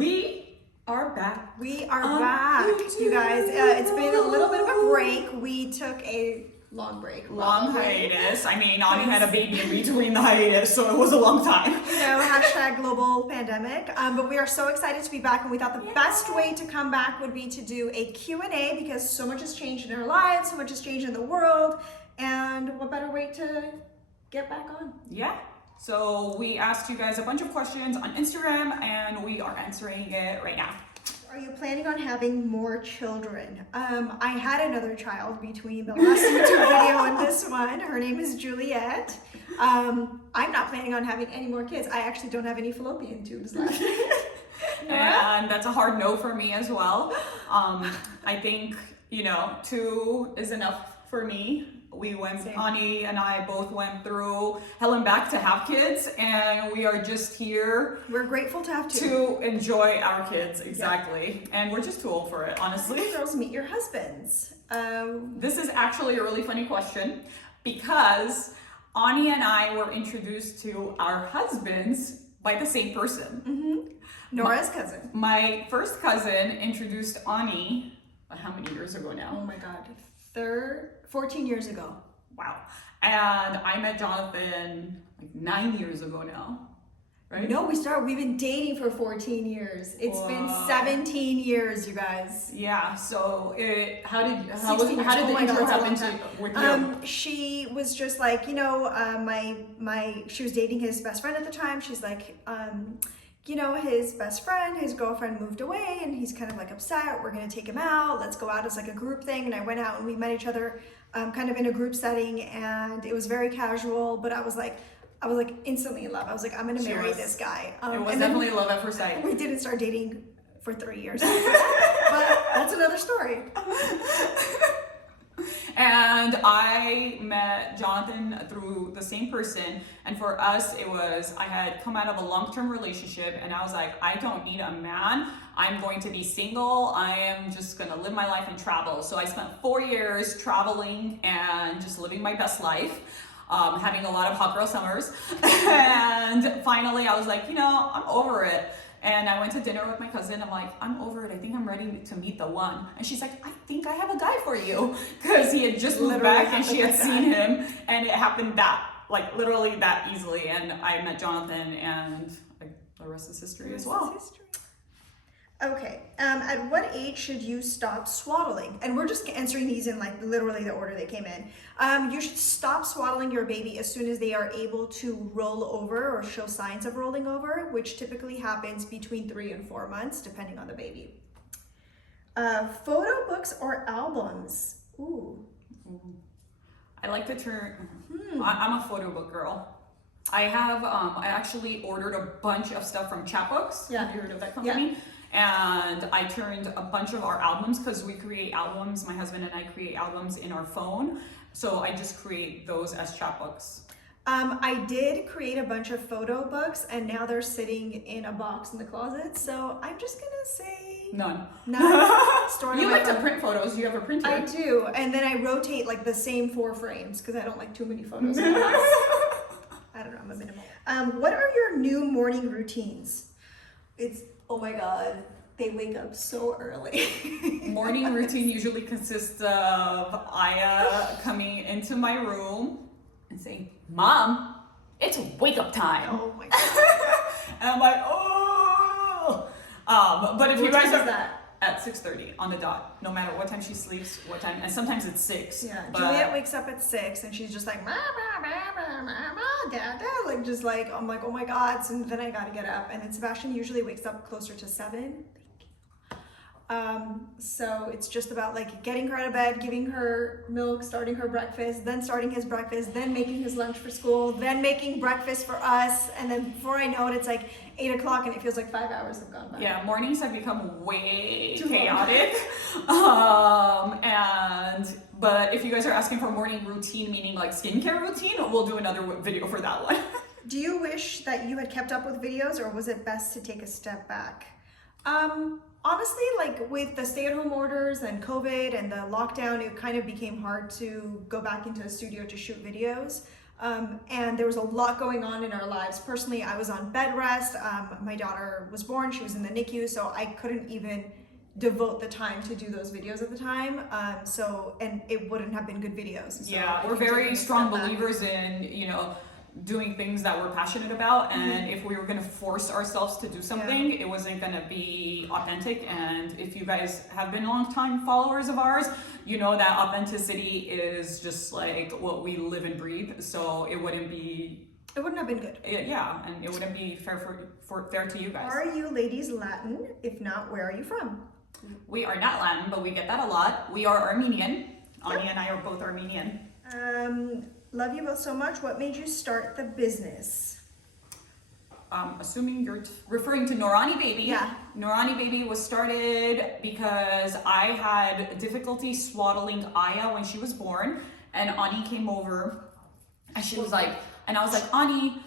We are back. We are back, you guys. It's been a little bit of a break. We took a long break. Long hiatus. I mean, Ani had a baby in between the hiatus, so it was a long time. You know, hashtag global pandemic. But we are so excited to be back, and we thought the best way to come back would be to do a Q&A because so much has changed in our lives, so much has changed in the world, and what better way to get back on? Yeah. So we asked you guys a bunch of questions on Instagram, and we are answering it right now. Are you planning on having more children? I had another child between the last YouTube video and this one. Her name is Juliet. I'm not planning on having any more kids. I actually don't have any fallopian tubes left. And that's a hard no for me as well. I think, 2 is enough for me. Ani and I both went through hell and back to have kids, and we are just here. We're grateful to have to enjoy our kids, exactly. Yeah. And we're just too old for it, honestly. Girls, meet your husbands. This is actually a really funny question because Ani and I were introduced to our husbands by the same person. Mm-hmm. Nora's cousin. My first cousin introduced Ani, how many years ago now? Oh my God. 14 years ago. Wow. And I met Jonathan like 9 years ago now, right? No, we've been dating for 14 years. It's been 17 years, you guys. Yeah. So how did the intro happen with you? She was just like, she was dating his best friend at the time. She's like, his best friend, his girlfriend moved away and he's kind of like upset. We're going to take him out. Let's go out as like a group thing. And I went out and we met each other kind of in a group setting, and it was very casual, but I was like instantly in love. I was like, I'm going to marry this guy. It was definitely love at first sight. We didn't start dating for 3 years. But that's another story. And I met Jonathan through the same person, and for us it was, I had come out of a long-term relationship and I was like, I don't need a man, I'm going to be single, I am just gonna live my life and travel. So I spent 4 years traveling and just living my best life, having a lot of hot girl summers. And finally I was like, I'm over it. And I went to dinner with my cousin. I'm like, I'm over it. I think I'm ready to meet the one. And she's like, I think I have a guy for you. Because he had just moved back and she had seen him. And it happened literally that easily. And I met Jonathan, and the rest is history as well. Okay, at what age should you stop swaddling? And we're just answering these in literally the order they came in. You should stop swaddling your baby as soon as they are able to roll over or show signs of rolling over, which typically happens between 3 and 4 months, depending on the baby. Photo books or albums? Ooh. I like to turn, I'm a photo book girl. I actually ordered a bunch of stuff from Chapbooks. Yeah. Have you heard of that company? Yeah. And I turned a bunch of our albums, because we create albums, my husband and I create albums in our phone. So I just create those as chapbooks. I did create a bunch of photo books, and now they're sitting in a box in the closet. So I'm just gonna say none. You like to print photos. You have a printer. I do, and then I rotate the same 4 frames because I don't like too many photos in the house. I don't know. I'm a minimal. What are your new morning routines? Oh my God, they wake up so early. Morning routine usually consists of Aya coming into my room and saying, Mom, it's wake up time. Oh my God. And I'm like, oh. But if you guys are that? At 6:30 on the dot, no matter what time she sleeps, what time, and sometimes it's 6. Yeah, Juliet wakes up at 6 and she's just like, Mama, Dad, I'm like, oh my God. So then I gotta get up, and then Sebastian usually wakes up closer to 7. So it's just about getting her out of bed, giving her milk, starting her breakfast, then starting his breakfast, then making his lunch for school, then making breakfast for us, and then before I know it, it's 8 o'clock and it feels like 5 hours have gone by. Yeah, mornings have become way too chaotic. But if you guys are asking for morning routine, meaning skincare routine, we'll do another video for that one. Do you wish that you had kept up with videos, or was it best to take a step back? Honestly, with the stay-at-home orders and COVID and the lockdown, it kind of became hard to go back into the studio to shoot videos. And there was a lot going on in our lives. Personally, I was on bed rest. My daughter was born, she was in the Nicu, so I couldn't even devote the time to do those videos at the time. And it wouldn't have been good videos. So yeah, we're very strong believers in, you know, doing things that we're passionate about, and if we were going to force ourselves to do something, it wasn't going to be authentic. And if you guys have been long-time followers of ours, you know that authenticity is just like what we live and breathe, so it wouldn't have been good. Yeah, and it wouldn't be fair to you guys. Are you ladies Latin? If not, where are you from? We are not Latin, but we get that a lot. We are Armenian. Ani and I are both Armenian. Love you both so much. What made you start the business? Assuming you're referring to Norani Baby. Yeah. Norani Baby was started because I had difficulty swaddling Aya when she was born, and Ani came over and she was like, and I was like, Ani,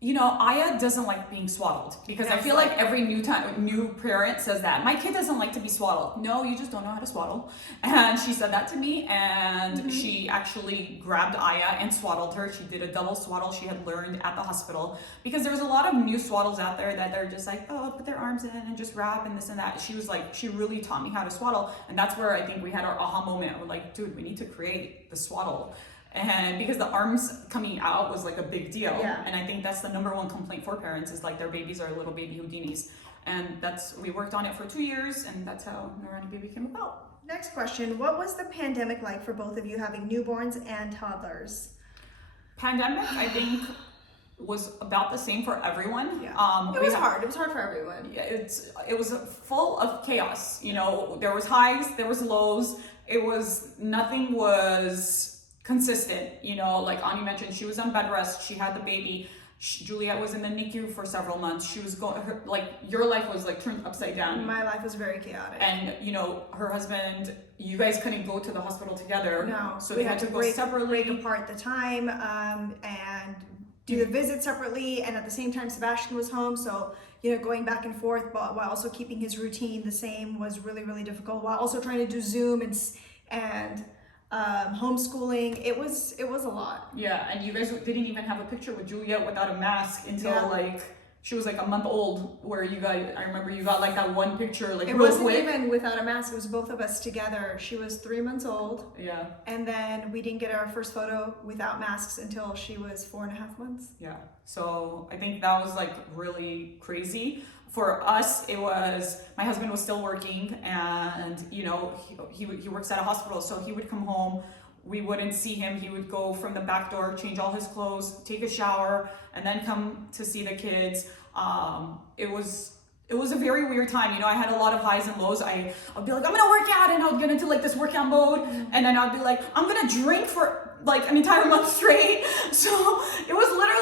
you know, Aya doesn't like being swaddled, because I feel like every new parent says that. My kid doesn't like to be swaddled. No, you just don't know how to swaddle. And she said that to me, and she actually grabbed Aya and swaddled her. She did a double swaddle she had learned at the hospital, because there's a lot of new swaddles out there that they're just like, oh, put their arms in and just wrap and this and that. She was like, she really taught me how to swaddle, and that's where I think we had our aha moment. We're like, dude, we need to create the swaddle. And because the arms coming out was like a big deal. Yeah. And I think that's the number one complaint for parents, is like their babies are little baby Houdinis. And we worked on it for 2 years, and that's how Norani Baby came about. Next question. What was the pandemic like for both of you, having newborns and toddlers? Pandemic, I think, was about the same for everyone. Yeah. It was hard. It was hard for everyone. Yeah, it was full of chaos. You know, there was highs, there was lows. Nothing was consistent. You know, like Ani mentioned, she was on bed rest, she had the baby. Juliet was in the Nicu for several months. She was your life was like turned upside down. My life was very chaotic. And you know, her husband, you guys couldn't go to the hospital together. No, so we had to go separately. Break apart the time, and do the visit separately. And at the same time, Sebastian was home, so you know, going back and forth, but while also keeping his routine the same was really, really difficult. While also trying to do Zoom and homeschooling, it was a lot. Yeah, and you guys didn't even have a picture with Juliet without a mask until like she was like a month old, where I remember you got like that one picture like it real wasn't quick. Even without a mask, it was both of us together. She was 3 months old. Yeah. And then we didn't get our first photo without masks until she was 4.5 months. Yeah. So I think that was like really crazy. For us, it was, my husband was still working, and you know, he works at a hospital, so he would come home, we wouldn't see him, he would go from the back door, change all his clothes, take a shower, and then come to see the kids. It was a very weird time. You know, I had a lot of highs and lows. I'd be like, I'm gonna work out, and I'd get into like this workout mode, and then I'd be like, I'm gonna drink for like an entire month straight. So it was literally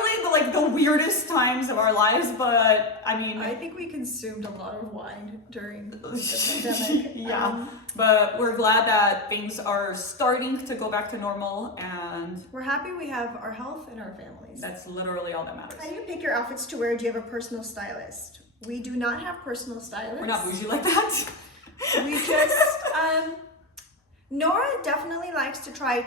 the weirdest times of our lives. But I mean, I think we consumed a lot of wine during the pandemic. Yeah, but we're glad that things are starting to go back to normal, and we're happy we have our health and our families. That's literally all that matters. How do you pick your outfits to wear? Do you have a personal stylist? We do not have personal stylists. We're not bougie like that. We just, Nora definitely likes to try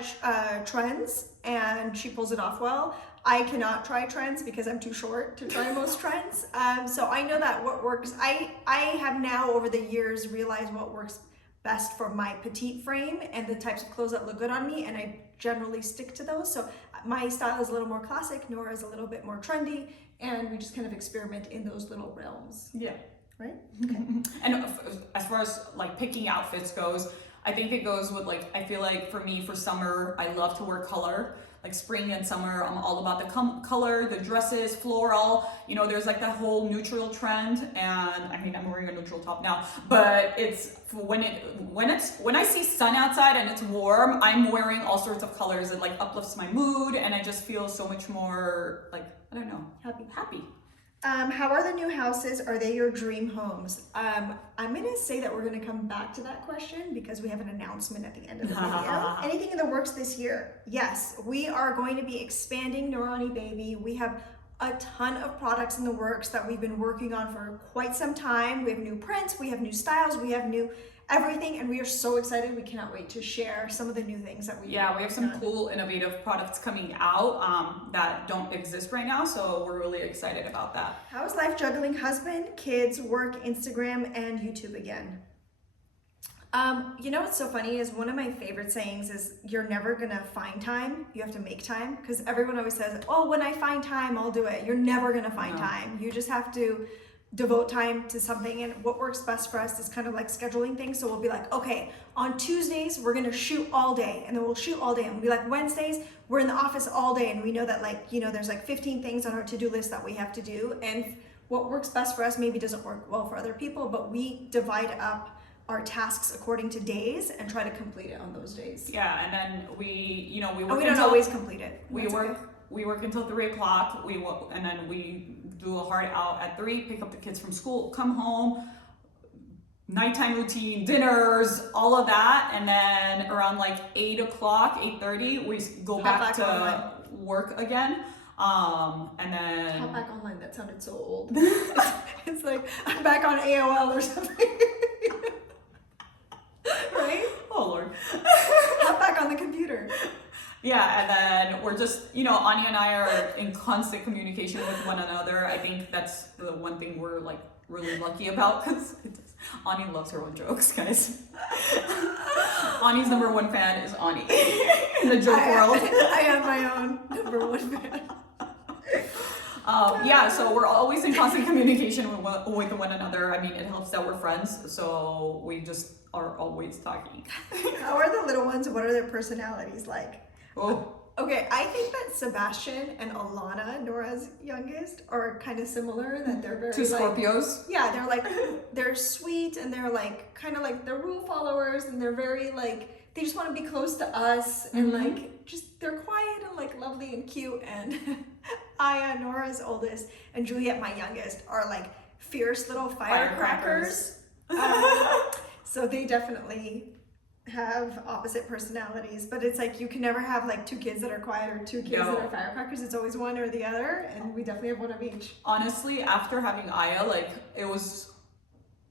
trends, and she pulls it off well. I cannot try trends because I'm too short to try most trends. So I know that what works, I have now over the years realized what works best for my petite frame and the types of clothes that look good on me, and I generally stick to those. So my style is a little more classic, Nora's a little bit more trendy, and we just kind of experiment in those little realms. Yeah. Right? Okay. And as far as like picking outfits goes, I think it goes with like, I feel like for me, for summer, I love to wear color. Like spring and summer, I'm all about the color, the dresses, floral. You know, there's like that whole neutral trend, and I mean, I'm wearing a neutral top now, but it's when I see sun outside and it's warm, I'm wearing all sorts of colors. It like uplifts my mood, and I just feel so much more like, I don't know, happy. How are the new houses? Are they your dream homes? I'm gonna say that we're gonna come back to that question because we have an announcement at the end of the video. Anything in the works this year? Yes, we are going to be expanding Norani Baby. We have a ton of products in the works that we've been working on for quite some time. We have new prints, we have new styles, we have new everything, and we are so excited. We cannot wait to share some of the new things that we we have some cool innovative products coming out that don't exist right now, so we're really excited about that. How is life juggling husband, kids, work, Instagram, and YouTube again? You know what's so funny is one of my favorite sayings is you're never gonna find time, you have to make time, because everyone always says, oh, when I find time I'll do it. You're never gonna find time. You just have to devote time to something, and what works best for us is kind of like scheduling things. So we'll be like, okay, on Tuesdays we're gonna shoot all day, and then we'll shoot all day, and we'll be like, Wednesdays we're in the office all day, and we know that, like, you know, there's like 15 things on our to-do list that we have to do, and what works best for us maybe doesn't work well for other people, but we divide up our tasks according to days and try to complete it on those days. Yeah, and then we work. And we don't always complete it. We work until 3 o'clock. And then we do a hard out at 3. Pick up the kids from school, come home, nighttime routine, dinners, all of that, and then around like 8 o'clock, 8:30, we go back to online. Work again. And then hop back online. That sounded so old. It's like I'm back on AOL or something. Right? Oh Lord. Hop back on the computer. Yeah, and then we're just, Anya and I are in constant communication with one another. I think that's the one thing we're like really lucky about, because Anya loves her own jokes, guys. Anya's number one fan is Anya in the joke world. I am my own number one fan. Yeah, so we're always in constant communication with one another. I mean, it helps that we're friends, so we just are always talking. How are the little ones? What are their personalities like? Oh. Okay, I think that Sebastian and Alana, Nora's youngest, are kind of similar. That they're very two Scorpios. Like, yeah, they're sweet, and they're like kind of like they're rule followers, and they're very like they just want to be close to us, and like just they're quiet and like lovely and cute. And Aya, Nora's oldest, and Juliet, my youngest, are like fierce little firecrackers. So they definitely have opposite personalities, but it's like you can never have like two kids that are quiet or two kids that are firecrackers. It's always one or the other, and we definitely have one of each. Honestly, after having Aya, like it was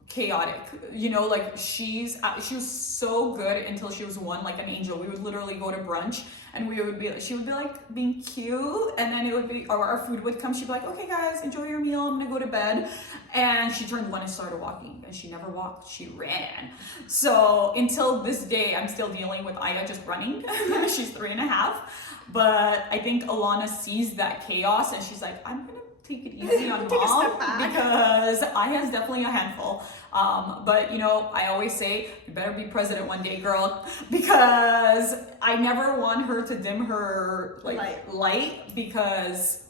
chaotic, like she was so good until she was 1, like an angel. We would literally go to brunch, and she would be like being cute, and then it would be our food would come. She'd be like, okay guys, enjoy your meal, I'm gonna go to bed. And she turned 1 and started walking, and she never walked, she ran. So until this day, I'm still dealing with Aya just running. She's 3.5, but I think Alana sees that chaos, and she's like, I'm gonna take it easy on mom, because Aya's definitely a handful. But I always say, you better be president one day, girl, because I never want her to dim her light, because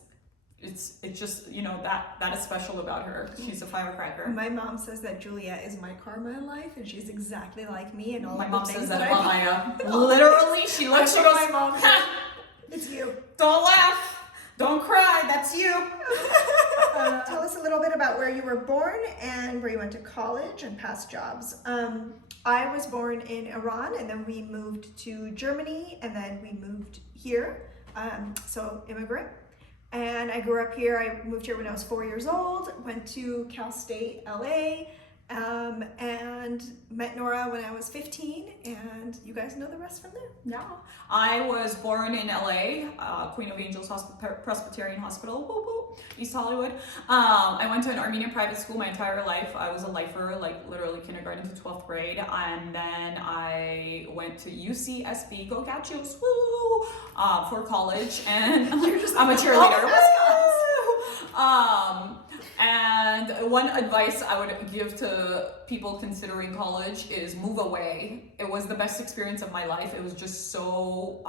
it's just that is special about her. She's a firecracker. My mom says that Juliet is my karma in life, and she's exactly like me, and all my of mom the things says that I about Aya. Literally, she goes, my mom says, it's you. Don't laugh. Don't cry, that's you. Tell us a little bit about where you were born and where you went to college and past jobs. I was born in Iran, and then we moved to Germany, and then we moved here, so immigrant. And I grew up here. I moved here when I was 4 years old, went to Cal State LA, and met Nora when I was 15, and you guys know the rest from there. Yeah. I was born in LA, Queen of Angels Presbyterian Hospital, woo woo, East Hollywood. I went to an Armenian private school my entire life. I was a lifer, like literally kindergarten to 12th grade. And then I went to UCSB, go Gauchos, woo, for college. And You're just I'm a cheerleader. And one advice I would give to people considering college is move away. It was the best experience of my life. It was just so,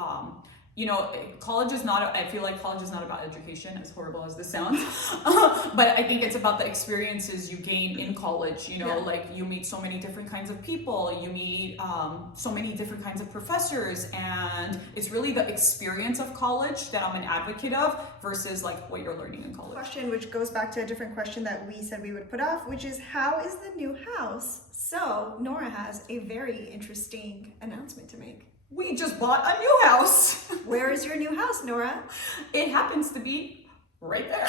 college is not, I feel like college is not about education, as horrible as this sounds. But I think it's about the experiences you gain in college. Like you meet so many different kinds of people, you meet so many different kinds of professors, and it's really the experience of college that I'm an advocate of versus like what you're learning in college. Question, which goes back to a different question that we said we would put off, which is how is the new house? So Nora has a very interesting announcement to make. We just bought a new house. Where is your new house, Nora? It happens to be right there.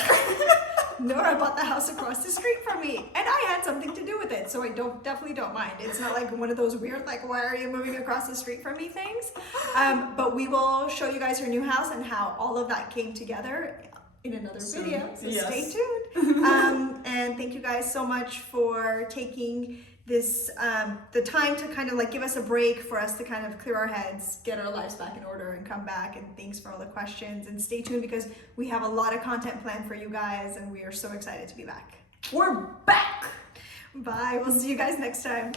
Nora bought the house across the street from me, and I had something to do with it, so I definitely don't mind. It's not like one of those weird, like, why are you moving across the street from me things. But we will show you guys her new house and how all of that came together in another video, so yes. stay tuned. And thank you guys so much for taking this the time to kind of like give us a break for us to kind of clear our heads, get our lives back in order, and come back. And thanks for all the questions, and stay tuned because we have a lot of content planned for you guys, and we are so excited to be back. We're back. Bye. We'll see you guys next time.